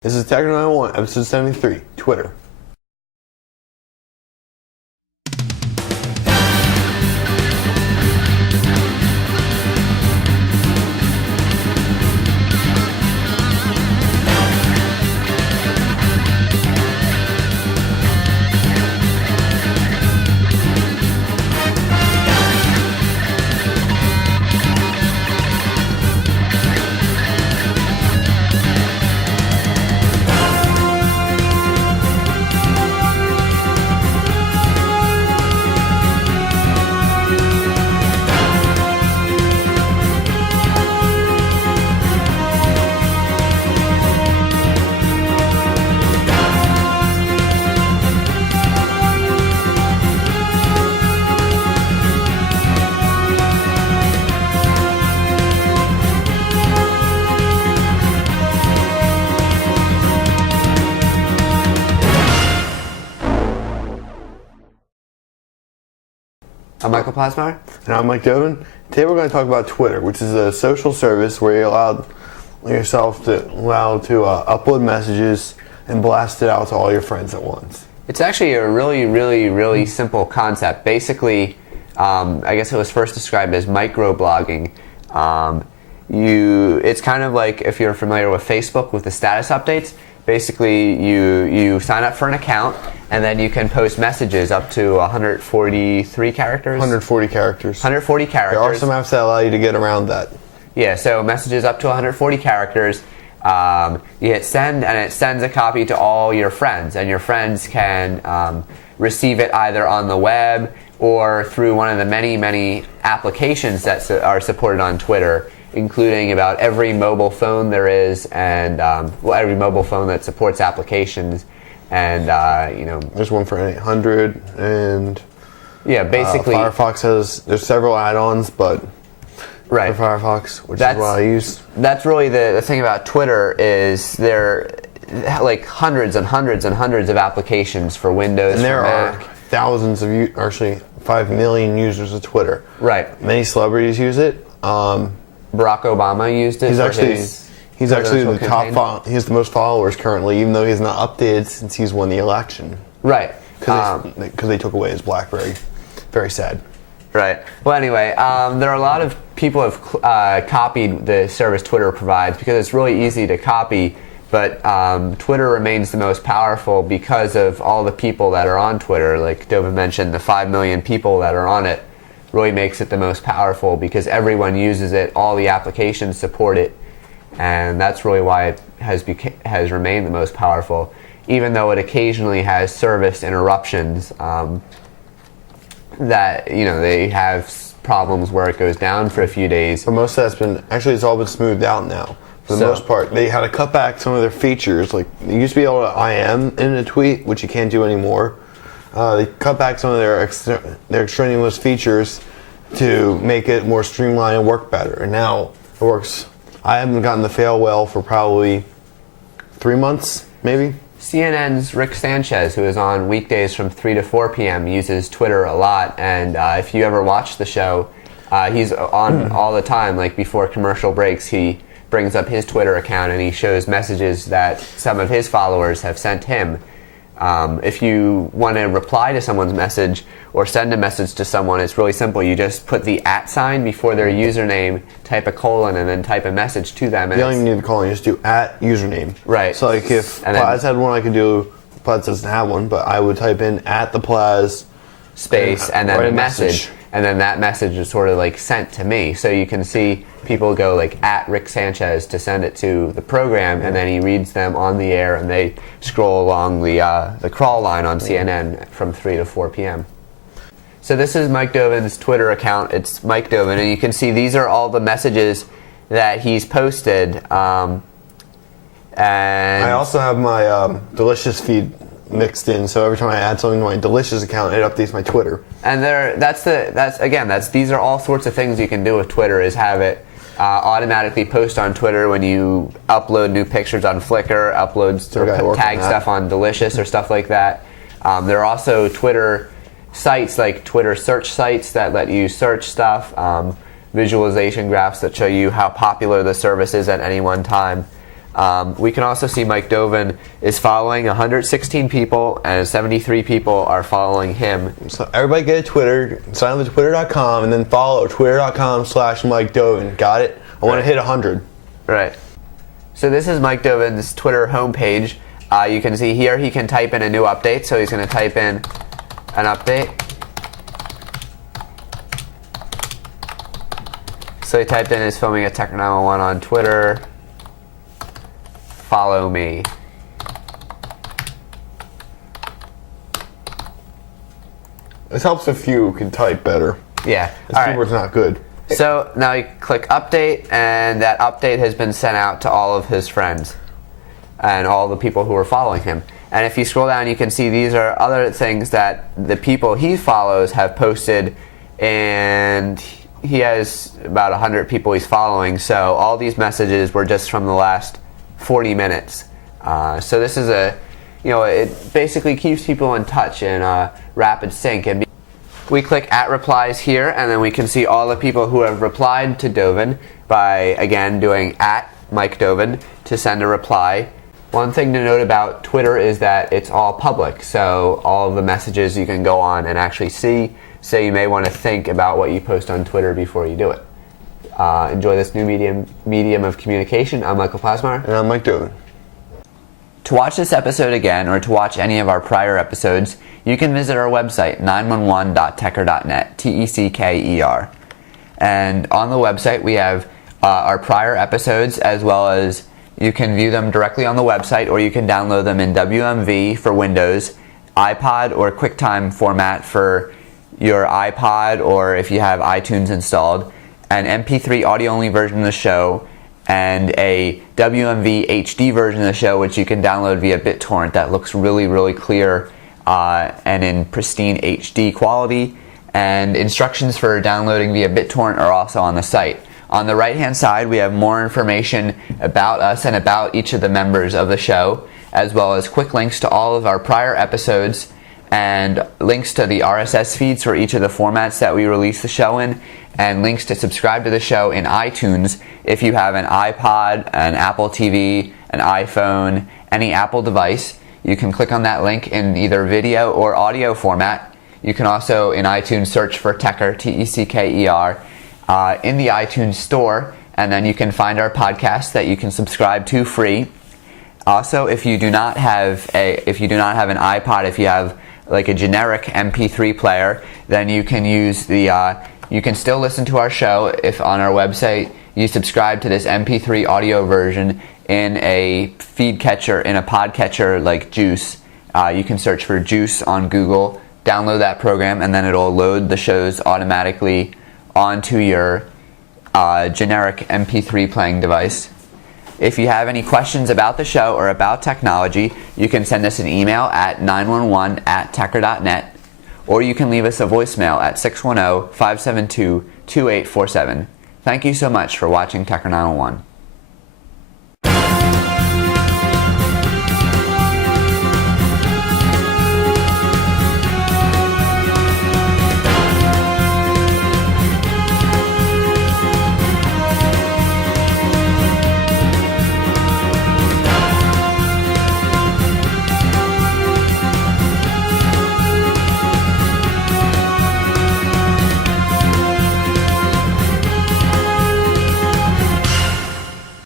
This is Tecker 901, episode 73, Twitter. I'm Michael Plasmeier. And I'm Gdovin. Today we're going to talk about Twitter, which is a social service where you're allowed to upload messages and blast it out to all your friends at once. It's actually a really simple concept. Basically, I guess it was first described as microblogging. It's kind of like if you're familiar with Facebook with the status updates. Basically, you sign up for an account, and then you can post messages up to 143 characters. 140 characters. 140 characters. There are some apps that allow you to get around that. Yeah, so messages up to 140 characters. You hit send, and it sends a copy to all your friends, and your friends can receive it either on the web or through one of the many applications that are supported on Twitter, including about every mobile phone there is, and every mobile phone that supports applications, and there's one for 800, and yeah, basically Firefox there's several add-ons, but right for Firefox, which is what I use. That's really the thing about Twitter is there like hundreds and hundreds of applications for Windows, and there for are Mac. thousands of actually 5 million users of Twitter. Right. Many celebrities use it. Barack Obama used it. He's actually the top. He has the most followers currently, even though he's not updated since he's won the election. Right. Because they took away his BlackBerry. Very sad. Right. Well, anyway, there are a lot of people have copied the service Twitter provides because it's really easy to copy. But Twitter remains the most powerful because of all the people that are on Twitter. Like Gdovin mentioned, the 5 million people that are on it really makes it the most powerful because everyone uses it, all the applications support it, and that's really why it has remained the most powerful, even though it occasionally has service interruptions that they have problems where it goes down for a few days. For most of it's all been smoothed out now. For the most part, they had to cut back some of their features. Like you used to be able to IM in a tweet, which you can't do anymore. They cut back some of their extraneous features to make it more streamlined and work better. And now it works. I haven't gotten the fail well for probably 3 months, maybe. CNN's Rick Sanchez, who is on weekdays from 3 to 4 p.m., uses Twitter a lot. And if you ever watch the show, he's on all the time. Like before commercial breaks, he brings up his Twitter account and he shows messages that some of his followers have sent him. If you want to reply to someone's message or send a message to someone, it's really simple. You just put the @ sign before their username, type a colon, and then type a message to them. You don't even need the colon, you just do @username. Right. So like if Plaz had one, I could do, Plaz doesn't have one, but I would type in @the Plaz space and then a message. And then that message is sort of like sent to me. So you can see people go like @Rick Sanchez to send it to the program, and then he reads them on the air, and they scroll along the crawl line on CNN from 3 to 4 p.m. So this is Mike Gdovin's Twitter account. It's Mike Gdovin, and you can see these are all the messages that he's posted. And I also have my Delicious feed mixed in, so every time I add something to my Delicious account, it updates my Twitter. And these are all sorts of things you can do with Twitter, is have it automatically post on Twitter when you upload new pictures on Flickr, tag stuff on Delicious or stuff like that. There are also Twitter sites like Twitter search sites that let you search stuff, visualization graphs that show you how popular the service is at any one time. We can also see Mike Gdovin is following 116 people, and 73 people are following him. So everybody get a Twitter, sign up to twitter.com, and then follow twitter.com/Mike Gdovin. Got it? I want to hit 100. Right. So this is Mike Gdovin's Twitter homepage. You can see here he can type in a new update, so he's going to type in an update. So he typed in, is filming a Tecker 911 on Twitter. Follow me. This helps if you can type better. Yeah. This keyboard's not good. So now you click update, and that update has been sent out to all of his friends and all the people who are following him. And if you scroll down, you can see these are other things that the people he follows have posted, and he has about 100 people he's following. So all these messages were just from the last 40 minutes. So this is it basically keeps people in touch in rapid sync. And we click at replies here, and then we can see all the people who have replied to Gdovin by, again, doing at Mike Gdovin to send a reply. One thing to note about Twitter is that it's all public, so all of the messages you can go on and actually see, so you may want to think about what you post on Twitter before you do it. Enjoy this new medium of communication. I'm Michael Plasmeier. And I'm Mike Gdovin. To watch this episode again, or to watch any of our prior episodes, you can visit our website, 911.tecker.net, Tecker. And on the website, we have our prior episodes, as well as you can view them directly on the website, or you can download them in WMV for Windows, iPod, or QuickTime format for your iPod, or if you have iTunes installed, an MP3 audio-only version of the show, and a WMV HD version of the show, which you can download via BitTorrent that looks really, really clear and in pristine HD quality. And instructions for downloading via BitTorrent are also on the site. On the right-hand side, we have more information about us and about each of the members of the show, as well as quick links to all of our prior episodes and links to the RSS feeds for each of the formats that we release the show in, and links to subscribe to the show in iTunes if you have an iPod, an Apple TV, an iPhone, any Apple device. You can click on that link in either video or audio format. You can also, in iTunes, search for Tecker, Tecker, in the iTunes store, and then you can find our podcast that you can subscribe to free. Also, if you do not have an iPod, if you have like a generic MP3 player, then you can use you can still listen to our show if on our website you subscribe to this MP3 audio version in a feed catcher, in a podcatcher like Juice. You can search for Juice on Google, download that program, and then it'll load the shows automatically onto your generic MP3 playing device. If you have any questions about the show or about technology, you can send us an email at 911@tecker.net, or you can leave us a voicemail at 610-572-2847. Thank you so much for watching Tecker 911.